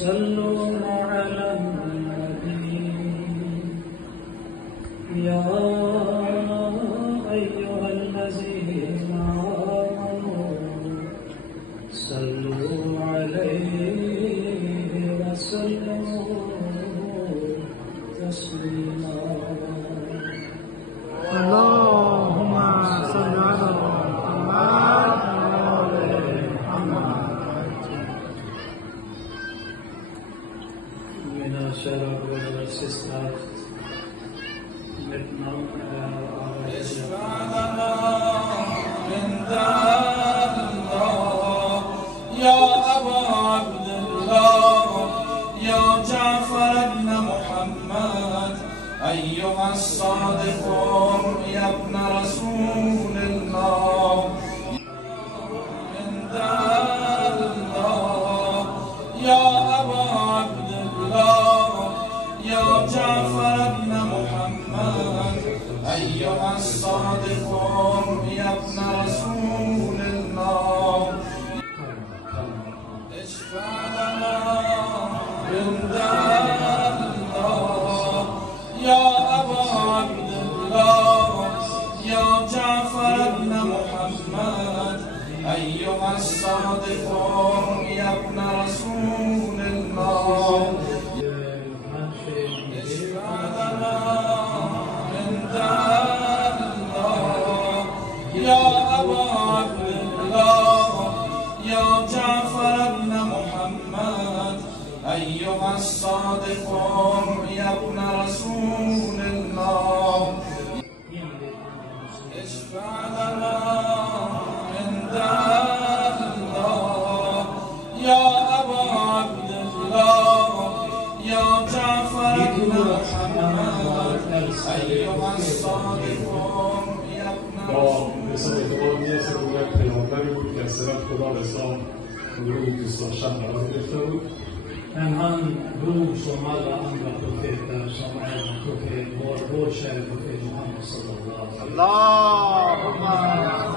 صلوا على النبي يا أيها الذين آمنوا صلوا عليه وسلموا تسليما. اللهم صل على محمد. Mina kära bröder och systrar, mitt namn är يا أبا عبد الله يا جعفر بن محمد أيها الصادق يا ابن رسول الله يا أبا عبد الله يا جعفر بن محمد أيها الصادق يا ابن رسول الله اشفع لنا عند الله يا أبا عبد الله يا جعفر بن محمد أيها الصادق يا ابن رسول الله اشفع لنا عند الله يا أبا عبد الله يا جعفر بن محمد أيها الصادق يا ابن رسول الله اشفع لنا عند الله يا أبا عبد الله يا جعفر بن محمد أيها الصادق يا ابن Men han dog som alla andra profeter, som är profet, vår kära profet Muhammed sallallahu alaihi wa sallam.